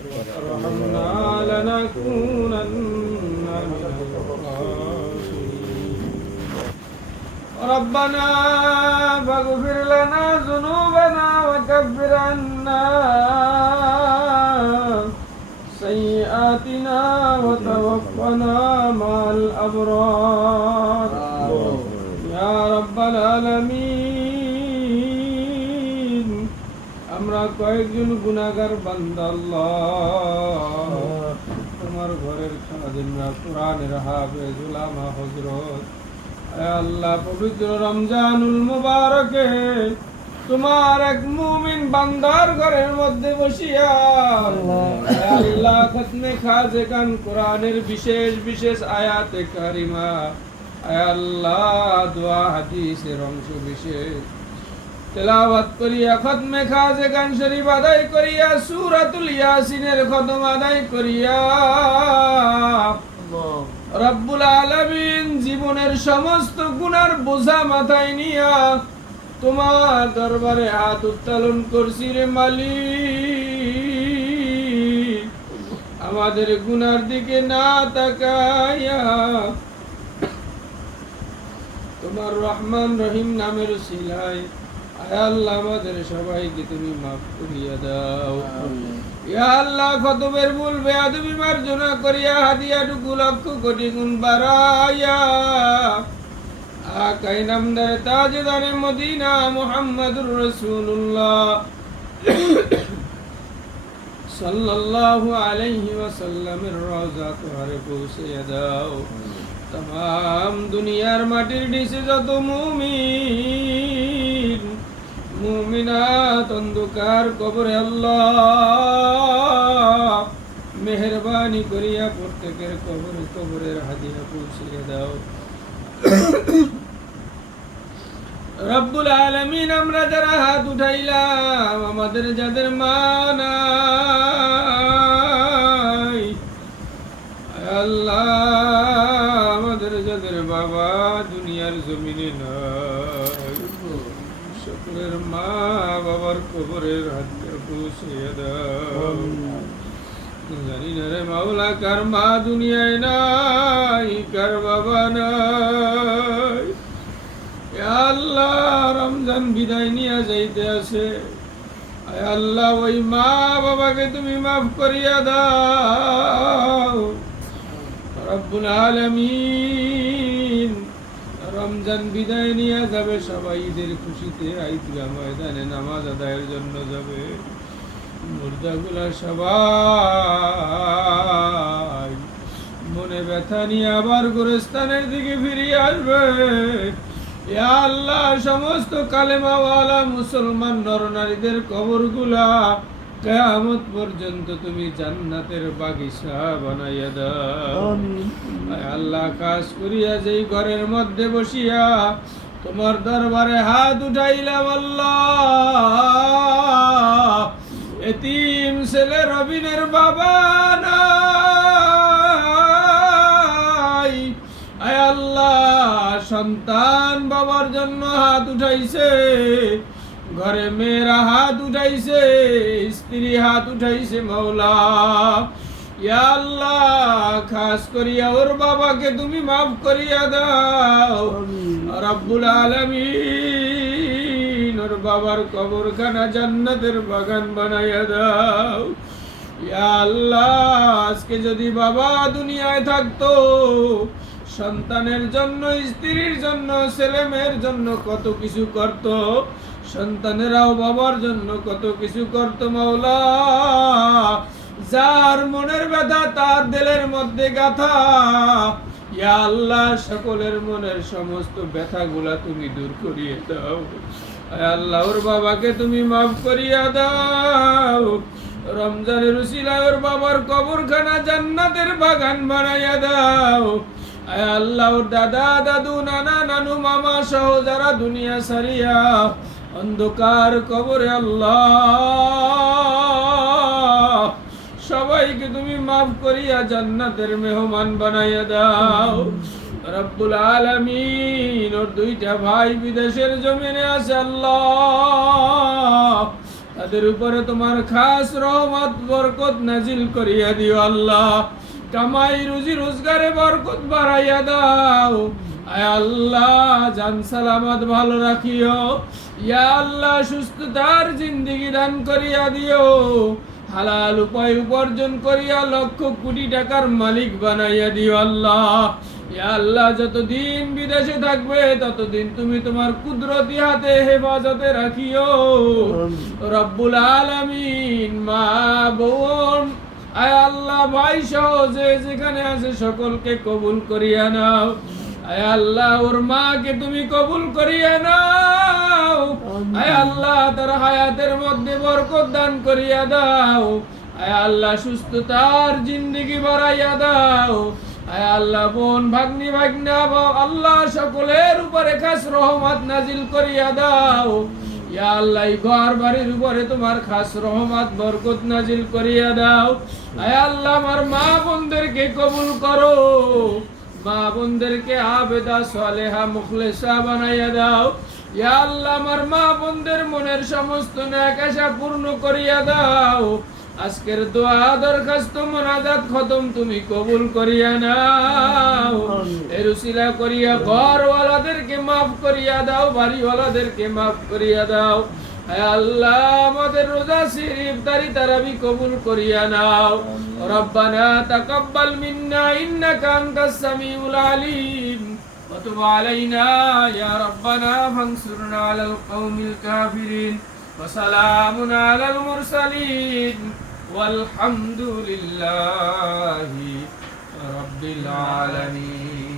وترحمنا لنكونن من الخاسرين ربنا فاغفر لنا ذنوبنا وكفر عنا سيئاتنا وتوفنا مع الأبرار يا رب العالمين আমরা কয়েকজন গুনাহগার বান্দা আল্লাহ তোমার ঘরের খাদিমরা কোরআনের হাফেজ উলামা হযরত আয় আল্লাহ পবিত্র রমজানুল মুবারকে তোমার এক মুমিন বান্দার ঘরের মধ্যে বসিয়া আল্লাহ খতমে খাজে কান কোরআনের বিশেষ বিশেষ আয়াতে কারিমা আয় আল্লাহ দোয়া হাদিসের অংশ বিশেষ তেলাওয়াত করিয়া খতমে খাজে কান শরীফ আদায় করিয়া সূরাতুল ইয়াসিনের খতম আদায় করিয়া রব্বুল আলামিন জীবনের সমস্ত গুনার বোঝা মাথায় নিয়া তোমার দরবারে হাত উত্তোলন করছি রে মালিক আমাদের গুনার দিকে না তাকায়া তোমার রহমান রহিম নামের উসিলায় আয় আল্লাহ আমাদের সবাইকে তুমি মাফ করিয়া দাও ইয়া আল্লাহ খতমের ভুল বেয়াদবি মার্জনা করিয়া হাদিয়াটুকু লক্ষ কোটি গুণ বাড়াইয়া আকাই নামদার তাজদারে মদিনা মুহাম্মাদুর রাসূলুল্লাহ সাল্লাল্লাহু আলাইহি ওয়াসাল্লামের রওজা তোহারে পৌঁছে দাও तमाम দুনিয়ার মাটির নিচে যত মুমিন মুমিনাত অন্ধকার কবরে আল্লাহ মেহেরবানি করিয়া প্রত্যেকের কবরে কবরের হাদিয়া পৌঁছিয়ে দাও রব্বুল আলামিন আমরা যারা হাত উঠাইলাম আমাদের যাদের মা নাই আল্লাহ আমাদের যাদের বাবা দুনিয়ার জমিনে নাই সকলের মা বাবার কবরের হাদিয়া পৌঁছিয়ে দাও জানি না রে মাওলা কার মা দুনিয়ায় নাই কার বাবা নাই আল্লাহ রমজান বিদায় নিয়ে যাইতে আছে আয় আল্লাহ ওই মা বাবাকে তুমি মাফ করিয়া দাও রব্বুল আলামিন রমজান বিদায় নিয়ে যাবে সবাই ঈদের খুশিতে ঈদগাহ ময়দানে নামাজ আদায়ের জন্য যাবে মুর্দাগুলা সবাই মনে ব্যথা নিয়ে আবার গোরস্থানের দিকে ফিরে আসবে ইয়া আল্লাহ সমস্ত কালেমাওয়ালা মুসলমান নরনারীদের কবরগুলা কিয়ামত পর্যন্ত তুমি জান্নাতের বাগিচা বানাইয়া দাও আয় আল্লাহ কাজ করিয়া যেই ঘরের মধ্যে বসিয়া তোমার দরবারে হাত উঠাইলাম আল্লাহ এতিম ছেলে রবিনের বাবা নাই আয় আল্লাহ সন্তান বাবার জন্য হাত উঠাইছে ঘরে মেয়েরা হাত উঠাইছে স্ত্রী হাত উঠাইছে মাওলা ইয়া আল্লাহ খাস করিয়া ওর বাবাকে তুমি মাফ করিয়া দাও রব্বুল আলামিন ওর বাবার কবরখানা জান্নাতের বাগান বানাইয়া দাও ইয়া আল্লাহ আজকে যদি বাবা দুনিয়ায় থাকতো সন্তানের জন্য স্ত্রীর জন্য ছেলে মেয়ের জন্য কত কিছু করত সন্তানেরাও বাবার জন্য কত কিছু করত মাওলা যার মনের ব্যথা তার দিলের মধ্যে গাথা ইয়া আল্লাহ সকলের মনের সমস্ত ব্যথাগুলা তুমি দূর করিয়ে দাও আল্লাহ ওর বাবাকে তুমি মাফ করিয়া দাও রমজানের উসিলায় ওর বাবার কবরখানা জান্নাতের বাগান বানাইয়া দাও আল্লাহ ওর দাদা দাদু নানা নানু মামা সহ যারা দুনিয়া ছাড়িয়া অন্ধকার কবরে আল্লাহ সবাইকে তুমি মাফ করিয়া জান্নাতের মেহমান বানাইয়া দাও রব্বুল আলামিন ওর দুইটা ভাই বিদেশের জমিনে আছে আল্লাহ তাদের উপরে তোমার খাস রহমত বরকত নাজিল করিয়া দিও আল্লাহ। কামাই রুজি রোজগারে বরকত বাড়াইয়া দাও আয় আল্লাহ। জান সালামত ভালো রাখিও ইয়া আল্লাহ। সুস্থতার জিন্দেগি দান করিয়া দিও। হালাল উপায় উপার্জন করিয়া লক্ষ কোটি টাকার মালিক বানাইয়া দিও আল্লাহ। ইয়া আল্লাহ, যতদিন বিদেশে থাকবে ততদিন তুমি তোমার কুদরতি হাতে হেফাজতে রাখিও রব্বুল আলামিন। মা বোন আয় আল্লাহ, ভাই সহ যে যেখানে আছে সকলকে কবুল করিয়া নাও আয় আল্লাহ। ওর মাকে তুমি কবুল করিয়া নাও আয় আল্লাহ। তার হায়াতের মধ্যে বরকত দান করিয়া দাও আয় আল্লাহ। সুস্থতার জিন্দেগি বাড়াইয়া দাও আয় আল্লাহ। বোন ভাগ্নি ভাগ্না আল্লাহ সকলের উপরে খাস রহমত নাজিল করিয়া দাও ইয়া আল্লাহ। এই ঘর বাড়ির উপরে তোমার খাস রহমত বরকত নাজিল করিয়া দাও আয় আল্লাহ। আমার মা বোনদেরকে কবুল করো। মা বোনদেরকে আবেদা সালেহা মুখলেসা বানাইয়া দাও ইয়া আল্লাহ। আমার মা বোনদের মনের সমস্ত নেক আশা পূর্ণ করিয়া দাও। আজকের দোয়া দরখাস্ত মোনাজাত খতম তুমি কবুল করিয়া নাও। এর উসিলা করিয়া ঘরওয়ালাদেরকে মাফ করিয়া দাও, বাড়িওয়ালাদেরকে মাফ করিয়া দাও হে আল্লাহ। আমাদের রোজা ইফতারি তারাবি কবুল করিয়া নাও। রব্বানা তাকাব্বাল মিন্না ইন্নাকা আনতাস সামিউল আলিম ওয়া তুব আলাইনা ইয়া রব্বানা ফানসুরনা আলাল কওমিল কাফিরিন ওয়া সালামুন আলাল মুরসালিন والحمد لله رب العالمين